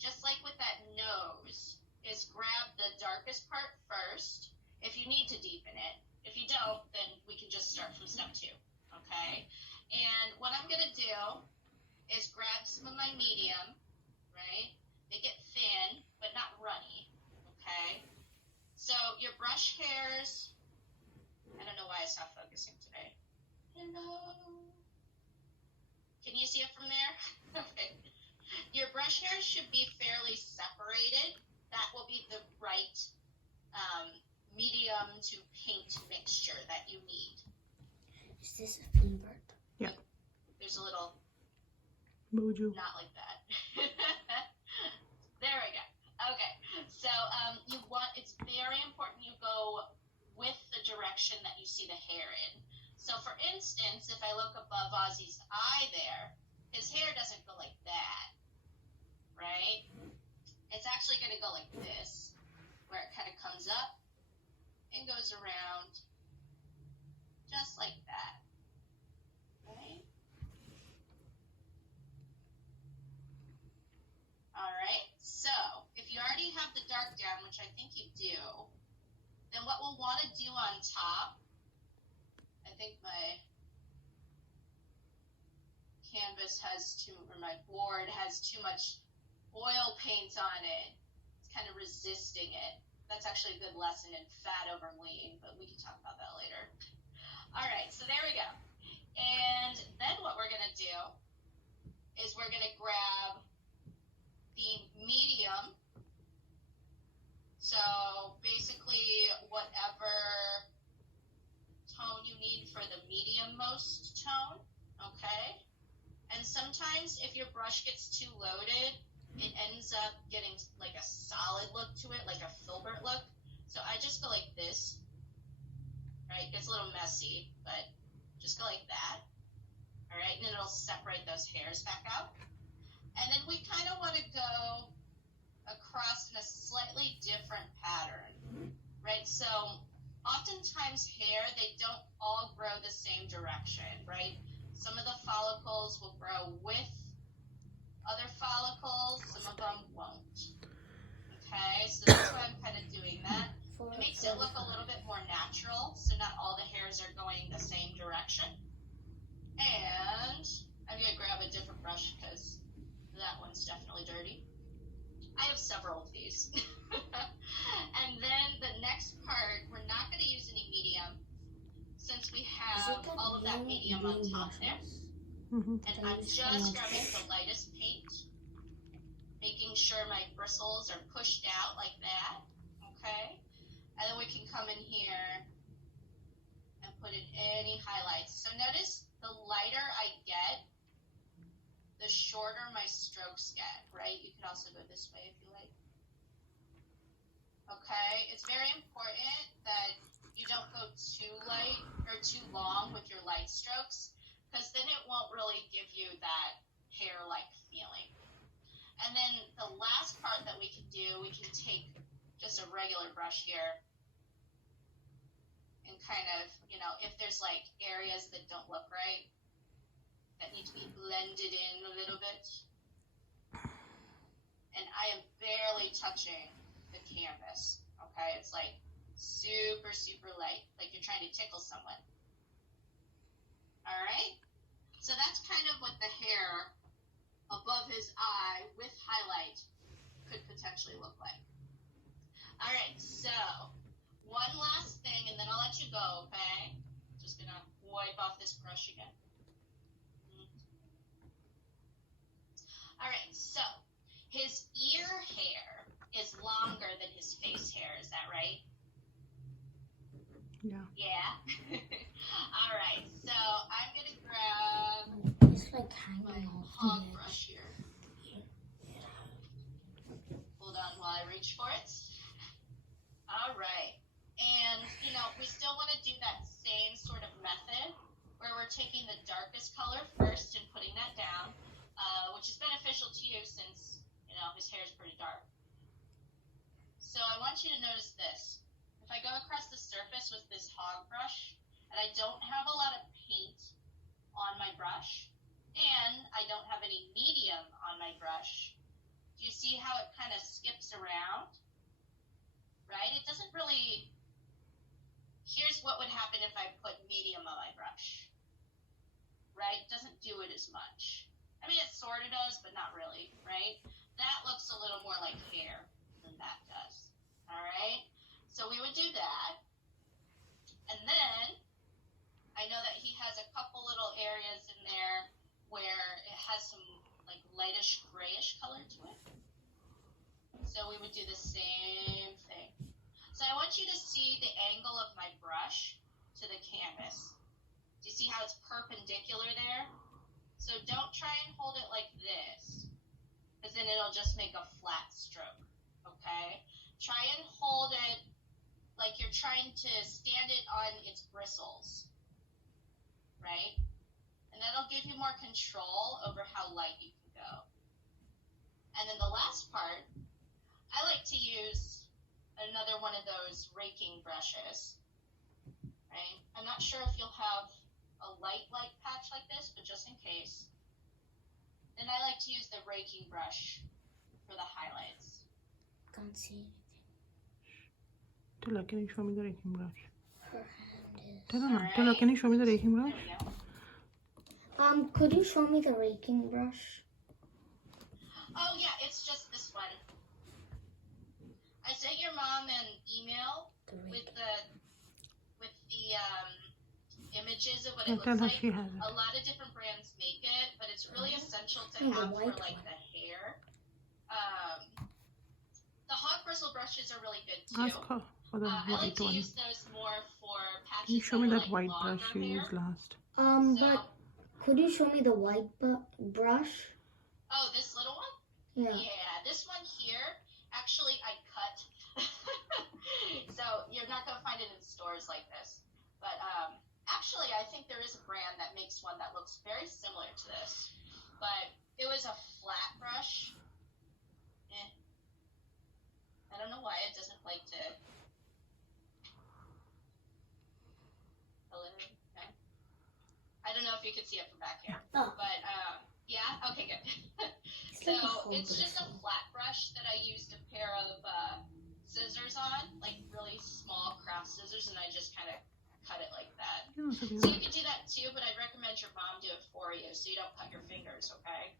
just like with that nose, is grab the darkest part first if you need to deepen it. If you don't, then we can just start from step 2, okay? And what I'm going to do is grab some of my medium, right? Make it thin, but not runny, okay? So your brush hairs, I don't know why it's not focusing today. Hello? Can you see it from there? Okay. Your brush hairs should be fairly separated. That will be the right medium to paint mixture that you need. Is this a flavor? Yeah. There's a little Mojo. not like that. There we go. Okay. So it's very important you go with the direction that you see the hair in. So for instance, if I look above Ozzie's eye there, his hair doesn't go like that, right? It's actually going to go like this, where it kind of comes up and goes around just like that, right? All right, so if you already have the dark down, which I think you do, then what we'll want to do on top, I think my canvas or my board has too much oil paint on it. It's kind of resisting it. That's actually a good lesson in fat over lean, but we can talk about that later. All right, so there we go. And then what we're going to do is we're going to grab the medium. So basically whatever tone you need for the medium-most tone, okay? And sometimes if your brush gets too loaded, it ends up getting like a solid look to it, like a filbert look. So I just go like this, right? It's a little messy, but just go like that, all right? And then it'll separate those hairs back out. And then we kind of want to go across in a slightly different pattern, right? So oftentimes hair, they don't all grow the same direction, right? Some of the follicles will grow with other follicles, some of them won't. Okay, so that's why I'm kind of doing that. It makes it look a little bit more natural, so not all the hairs are going the same direction. And I'm going to grab a different brush because that one's definitely dirty. I have several of these. And then the next part, we're not going to use any medium since we have all of that medium on top there. And I'm just grabbing the lightest paint, making sure my bristles are pushed out like that, okay? And then we can come in here and put in any highlights. So notice the lighter I get, the shorter my strokes get, right? You could also go this way if you like. Okay, it's very important that you don't go too light or too long with your light strokes, because then it won't really give you that hair-like feeling. And then the last part that we can do, we can take just a regular brush here and kind of, if there's like areas that don't look right, that need to be blended in a little bit. And I am barely touching the canvas, okay? It's like super, super light, like you're trying to tickle someone. All right? So that's kind of what the hair above his eye with highlight could potentially look like. All right, so one last thing, and then I'll let you go, okay? Just gonna wipe off this brush again. All right, so his ear hair is longer than his face hair, is that right? Yeah. Yeah? All right, so I'm going to grab my hog brush here. Hold on while I reach for it. All right, and, we still want to do that same sort of method where we're taking the darkest color first and putting that down, which is beneficial to you since, his hair is pretty dark. So I want you to notice this. If I go across the surface with this hog brush, and I don't have a lot of paint on my brush, and I don't have any medium on my brush, Do you see how it kind of skips around? Right? It doesn't really... Here's what would happen if I put medium on my brush. Right? It doesn't do it as much. I mean, it sort of does, but not really, right? That looks a little more like hair than that does. All right? So we would do that. And then, I know that he has a couple little areas in there where it has some like lightish grayish color to it. So we would do the same thing. So I want you to see the angle of my brush to the canvas. Do you see how it's perpendicular there? So don't try and hold it like this, because then it'll just make a flat stroke, okay? Try and hold it like you're trying to stand it on its bristles, right? And that'll give you more control over how light you can go. And then the last part, I like to use another one of those raking brushes, right? I'm not sure if you'll have a light patch like this, but just in case. Then I like to use the raking brush for the highlights. Can't see Tella, can you show me the raking brush? her hand is. Tella, can you show me the raking brush? There we go. Could you show me the raking brush? Oh yeah, it's just this one. I sent your mom an email with the images of what it Tell looks her like. she has it. A lot of different brands make it, but it's really essential to And the have for white like one. the hair. The hot bristle brushes are really good too. Ask her for the I like white to one. use those more for patches. Can you show me that are, that like, white brush longer you hair. used last? But could you show me the white brush? Oh, this little one? Yeah. Yeah, this one here, actually I cut. So you're not gonna find it in stores like this. But actually I think there is a brand that makes one that looks very similar to this. But it was a flat brush. I don't know why it doesn't like to. Hello? Okay. I don't know if you can see it from back here. Oh. But yeah, okay, good. So it's just a flat brush that I used a pair of scissors on, like really small craft scissors, and I just kind of cut it like that. You know, So you can do that too, but I'd recommend your mom do it for you so you don't cut your fingers, okay?